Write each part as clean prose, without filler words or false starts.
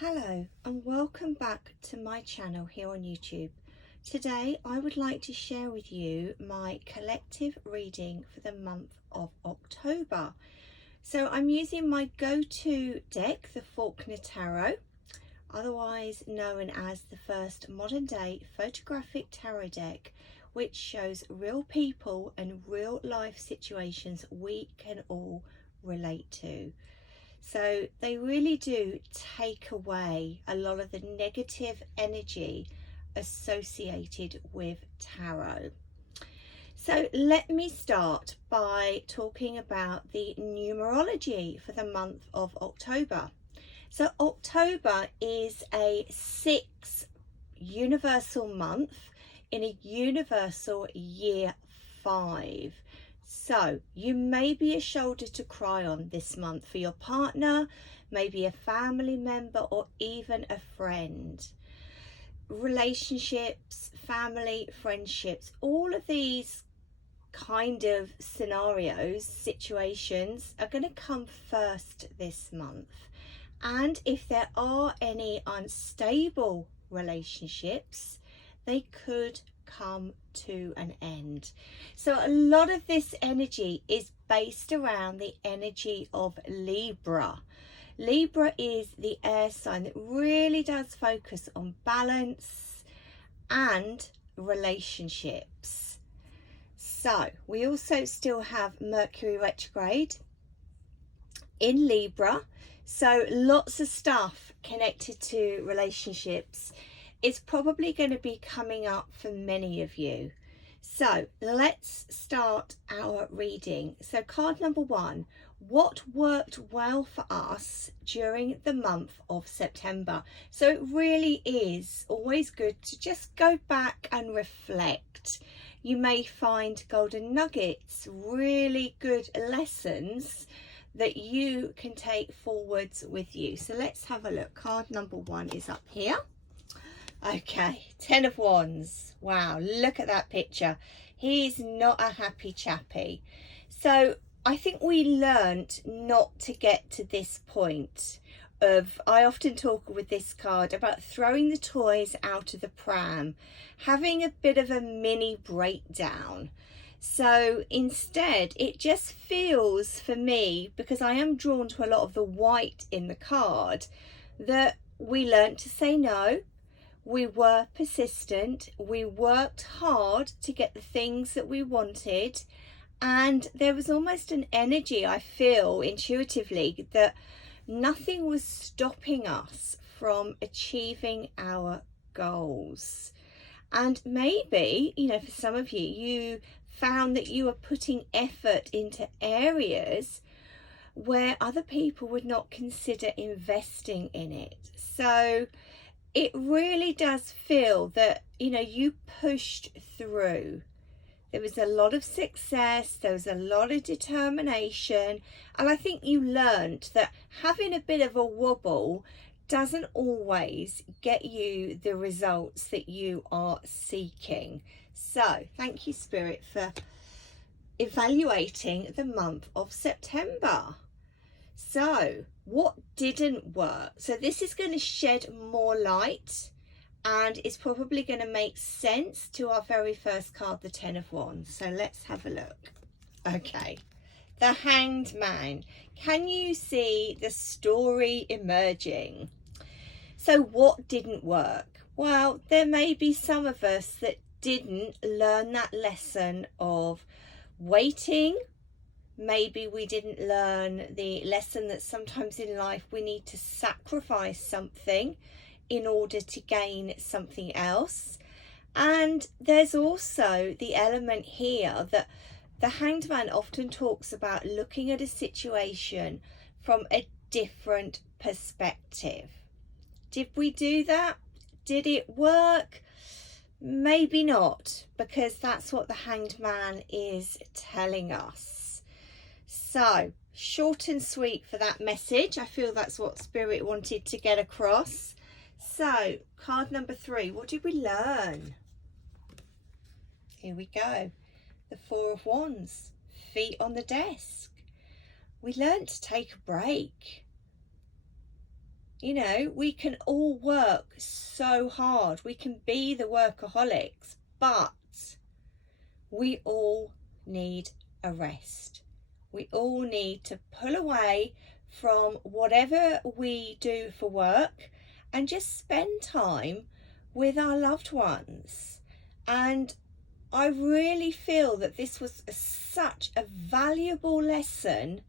Hello and welcome back to my channel here on YouTube. Today I would like to share with you my collective reading for the month of October. So I'm using my go-to deck, the Faulkner Tarot, otherwise known as the first modern day photographic tarot deck, which shows real people and real life situations we can all relate to. So they really do take away a lot of the negative energy associated with tarot. So let me start by talking about the numerology for the month of October. So October is a 6 universal month in a universal year 5. So you may be a shoulder to cry on this month for your partner, maybe a family member, or even a friend. Relationships, family, friendships, all of these kind of scenarios, situations are going to come first this month. And if there are any unstable relationships, they could come to an end. So a lot of this energy is based around the energy of Libra. Libra is the air sign that really does focus on balance and relationships. So we also still have Mercury retrograde in Libra, so lots of stuff connected to relationships is probably going to be coming up for many of you. So let's start our reading. So card number 1, what worked well for us during the month of September? So it really is always good to just go back and reflect. You may find golden nuggets, really good lessons that you can take forwards with you. So let's have a look. Card number 1 is up here. Okay, 10 of Wands. Wow, look at that picture. He's not a happy chappy. So I think we learnt not to get to this point of, I often talk with this card about throwing the toys out of the pram, having a bit of a mini breakdown. So instead, it just feels for me, because I am drawn to a lot of the white in the card, that we learnt to say no. We were persistent, we worked hard to get the things that we wanted, and there was almost an energy, I feel intuitively, that nothing was stopping us from achieving our goals. And maybe, you know, for some of you, you found that you were putting effort into areas where other people would not consider investing in it. So it really does feel that, you know, you pushed through. There was a lot of success, there was a lot of determination, and I think you learned that having a bit of a wobble doesn't always get you the results that you are seeking. So thank you, Spirit, for evaluating the month of September. So what didn't work? So this is going to shed more light and it's probably going to make sense to our very first card, the 10 of Wands. So let's have a look. Okay, the Hanged Man. Can you see the story emerging? So what didn't work? Well, there may be some of us that didn't learn that lesson of waiting. Maybe we didn't learn the lesson that sometimes in life we need to sacrifice something in order to gain something else. And there's also the element here that the Hanged Man often talks about looking at a situation from a different perspective. Did we do that? Did it work? Maybe not, because that's what the Hanged Man is telling us. So short and sweet for that message. I feel that's what Spirit wanted to get across. So card number 3, what did we learn? Here we go. The 4 of Wands, feet on the desk. We learned to take a break. You know, we can all work so hard. We can be the workaholics, but we all need a rest. We all need to pull away from whatever we do for work and just spend time with our loved ones. And I really feel that this was such a valuable lesson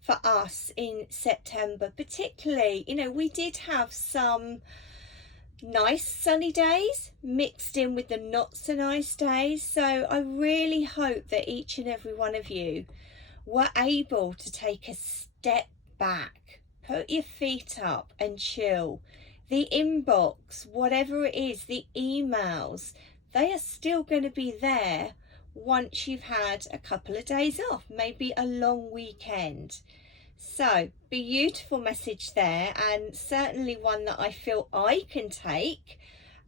for us in September, particularly, you know, we did have some nice sunny days mixed in with the not so nice days. So I really hope that each and every one of you were able to take a step back, put your feet up and chill. The inbox, whatever it is, the emails, they are still going to be there once you've had a couple of days off, maybe a long weekend. So beautiful message there, and certainly one that I feel I can take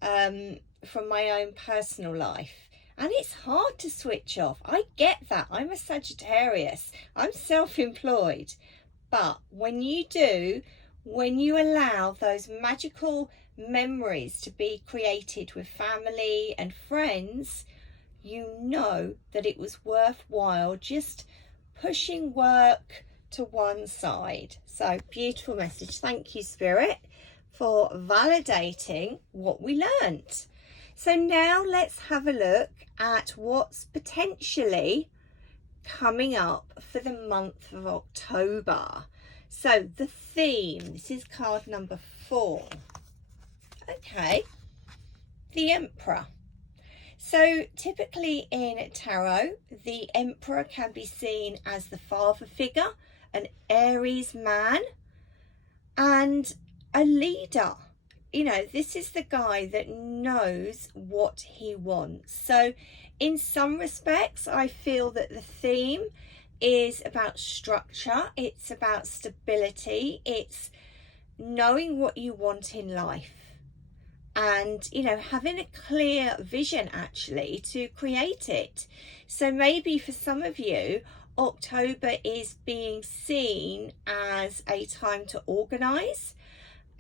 from my own personal life. And it's hard to switch off. I get that. I'm a Sagittarius. I'm self-employed. But when you do, when you allow those magical memories to be created with family and friends, you know that it was worthwhile just pushing work to one side. So beautiful message. Thank you, Spirit, for validating what we learnt. So now let's have a look at what's potentially coming up for the month of October. So the theme, this is card number 4. Okay, the Emperor. So typically in tarot, the Emperor can be seen as the father figure, an Aries man, and a leader. You know, this is the guy that knows what he wants. So in some respects, I feel that the theme is about structure. It's about stability. It's knowing what you want in life. And, you know, having a clear vision actually to create it. So maybe for some of you, October is being seen as a time to organise,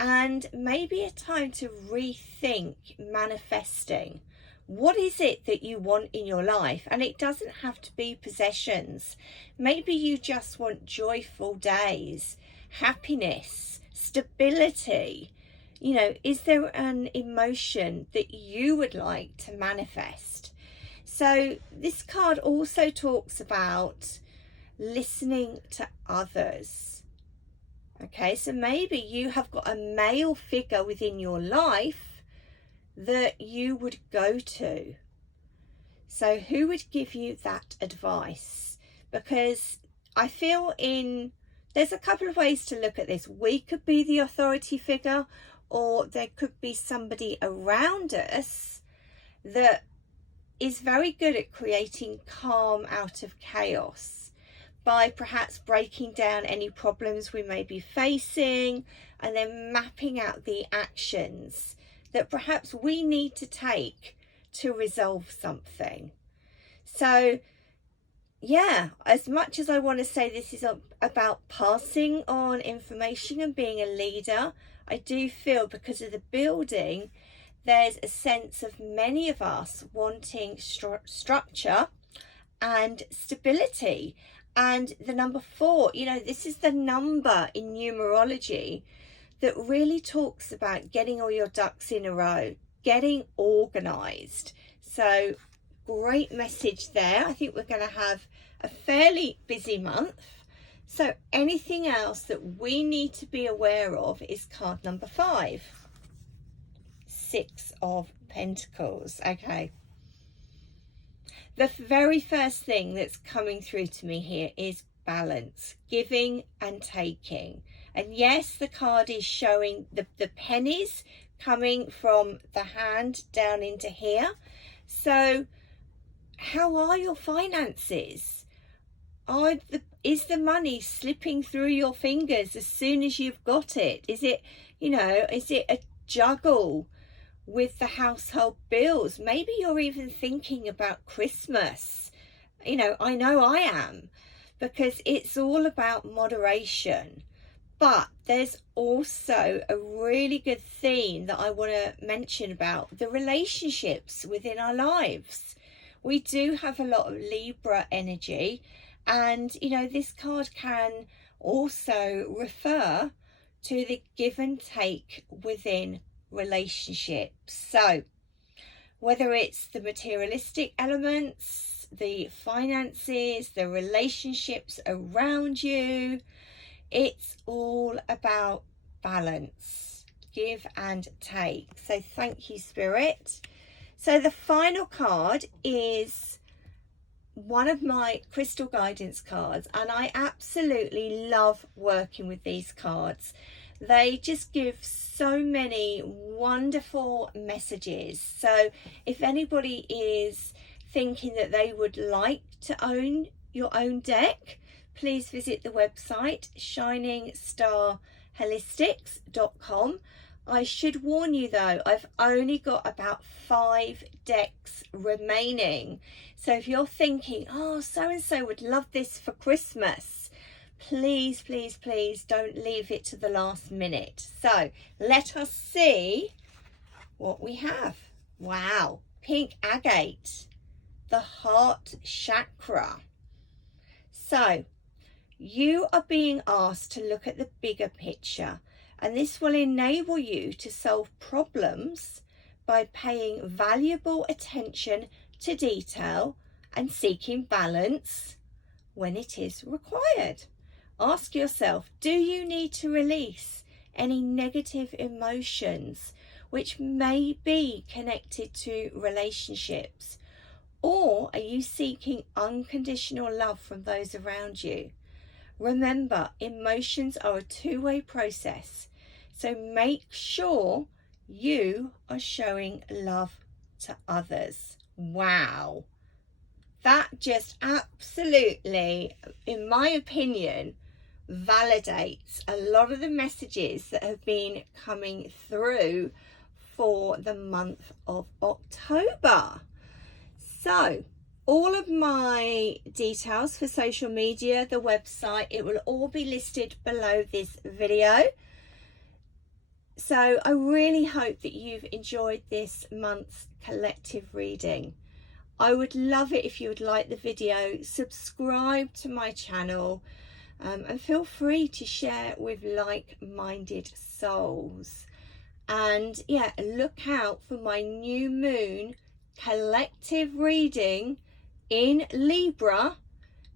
and maybe a time to rethink manifesting. What is it that you want in your life? And it doesn't have to be possessions. Maybe you just want joyful days, happiness, stability. You know, is there an emotion that you would like to manifest? So this card also talks about listening to others. Okay, so maybe you have got a male figure within your life that you would go to. So who would give you that advice? Because I feel there's a couple of ways to look at this. We could be the authority figure, or there could be somebody around us that is very good at creating calm out of chaos by perhaps breaking down any problems we may be facing and then mapping out the actions that perhaps we need to take to resolve something. So yeah, as much as I want to say this is about passing on information and being a leader, I do feel because of the building, there's a sense of many of us wanting structure and stability. And the number 4, you know, this is the number in numerology that really talks about getting all your ducks in a row, getting organized. So great message there. I think we're going to have a fairly busy month. So anything else that we need to be aware of is card number 5. 6 of Pentacles. Okay. The very first thing that's coming through to me here is balance, giving and taking. And yes, the card is showing the pennies coming from the hand down into here. So how are your finances? Is the money slipping through your fingers as soon as you've got it? Is it, you know, is it a juggle with the household bills? Maybe you're even thinking about Christmas. You know I am, because it's all about moderation. But there's also a really good theme that I want to mention about the relationships within our lives. We do have a lot of Libra energy, and you know, this card can also refer to the give and take within relationships. So whether it's the materialistic elements, the finances, the relationships around you, it's all about balance, give and take. So thank you, Spirit. So the final card is one of my crystal guidance cards, and I absolutely love working with these cards. They just give so many wonderful messages. So if anybody is thinking that they would like to own your own deck, please visit the website shiningstarholistics.com. I should warn you though, I've only got about 5 decks remaining. So if you're thinking, oh, so-and-so would love this for Christmas, please, please, please don't leave it to the last minute. So let us see what we have. Wow, pink agate, the heart chakra. So you are being asked to look at the bigger picture, and this will enable you to solve problems by paying valuable attention to detail and seeking balance when it is required. Ask yourself, do you need to release any negative emotions which may be connected to relationships? Or are you seeking unconditional love from those around you? Remember, emotions are a two-way process, so make sure you are showing love to others. Wow, that just absolutely, in my opinion, validates a lot of the messages that have been coming through for the month of October. So all of my details for social media, the website, it will all be listed below this video. So I really hope that you've enjoyed this month's collective reading. I would love it if you would like the video, subscribe to my channel, and feel free to share with like-minded souls. And yeah, look out for my new moon collective reading in Libra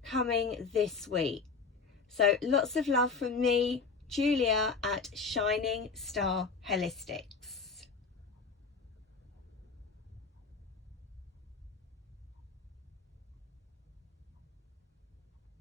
coming this week. So lots of love from me, Julia at Shining Star Holistic.